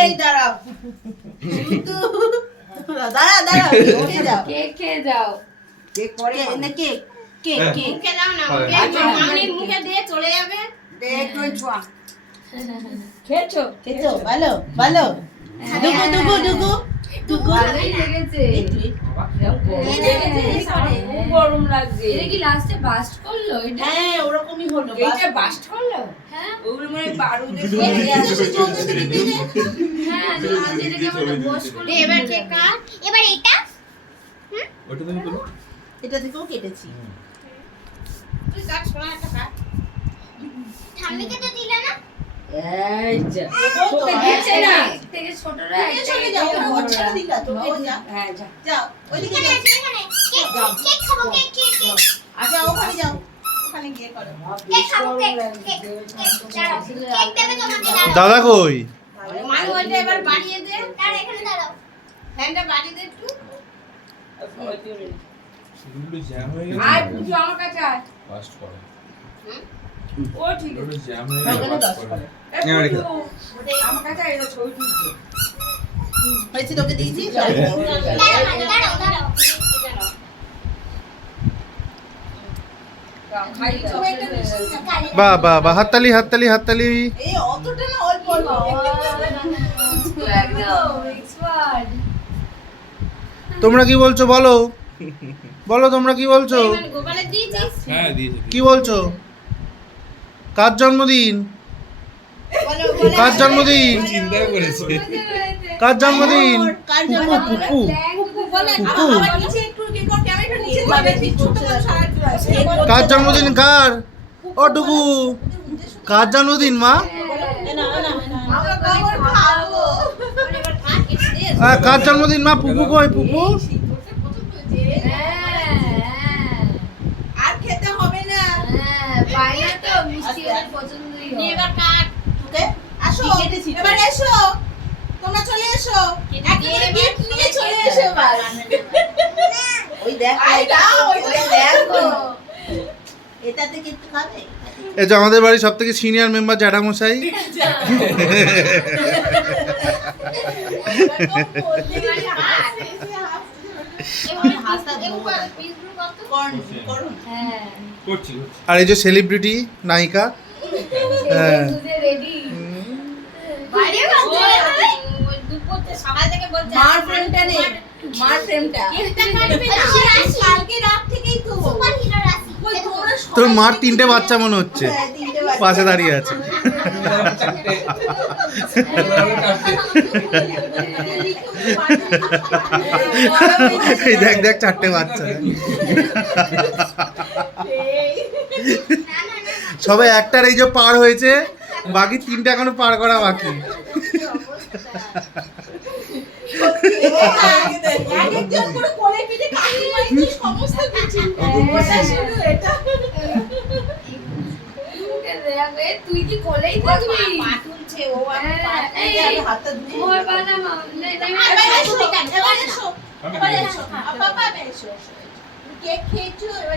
এই দাঁড়াও শুধু দাঁড়া খেয়ে যাও কেক পরে না কেক মুখে দাও না মামনি মুখে দিয়ে চলে যাবে দে একটু ছোঁয়া খেয়েছো ভালো দুগু ভালোই লেগেছে গরম লাগছে এটা কি লাস্টে বাস্ট করলো এটা হ্যাঁ ওরকমই হলো এটা বাস্ট করলো হ্যাঁ ওগুলো মানে বারুদে হ্যাঁ লাস্টে এটাকে আমরা বস করব এবার কেক কাট এবার এটা ওটা তুমি বলো এটা থেকেও কেটেছি তুই কাট সোনা একটা কাট ঠাম্মিকে তো দিলা না এই যা তোকে দিচ্ছে না থেকে ছোটরা চলে যাও ওটা দিলা তোকে যা হ্যাঁ যা ওইদিকে যা কেক খাবো কেক আচ্ছা ওখানে যাও ওখানে গিয়ে করো কেক খাবো কেক দেবে তোমাকে দাদা কই মানে ওইটা এবার বাড়িয়ে দে তার এখানে দাঁড়াও ফ্যানটা বাড়িয়ে দে একটু সেগুলো জ্যাম হয়ে গেছে আয় পুজো আমার কাছে আয় ফাস্ট করো ও ঠিক আছে ওটা জ্যাম হয়ে গেছে ফাস্ট করো আমার কাছে আয় ছবি তুলছে হয়েছে তোকে দিয়েছি দাঁড়াও বাহ বাহ বাহ হাততালি এই অতটা না অল্প তোমরা কি বলছো বলো তোমরা কি বলছো গোপালের দিয়েছিস হ্যাঁ দিয়েছি কি বলছো কার জন্মদিন কার জন্মদিন চিন্তা করেছে কার জন্মদিন কার পুপু আমার নিচে একটু কি কর ক্যামেরাটা নিচে যাবে ছোট করে সারা কার জন্মদিন কার ও টুকু কার জন্মদিন মা আমরা খাবার খাবো এবার খা কেটে দে কার জন্মদিন মা পুপু কই পুপু আর খেতে হবে না বাইরে তো মিষ্টি ওর পছন্দই হয় এবার কাট ওকে আসো এবার এসো তোমরা চলে এসো একেবারে গিফট নিয়ে চলে এসো এবার ওই দেখো ওই দেখো এটাতে কি একটু খাবে এই যে আমাদের বাড়ির সব থেকে সিনিয়র মেম্বার জ্যাঠা মশাই করছি আর এই যে সেলিব্রিটি নায়িকা হ্যাঁ মার ফ্রেমটা নে মার ফ্রেমটা কালকে রাত থেকেই তো তোর মার 3টে বাচ্চা মনে হচ্ছে পাশে দাঁড়িয়ে আছে এই দেখ 4টে বাচ্চা সবাই একটার এই যে পার হয়েছে বাকি 3টা এখনো পার করা বাকি তুই কি কোলেই থাকবি পা তুলছে ও হাতটা ধুয়ে ওর বানা এবার এসো এবার এসো কেক খেয়েছো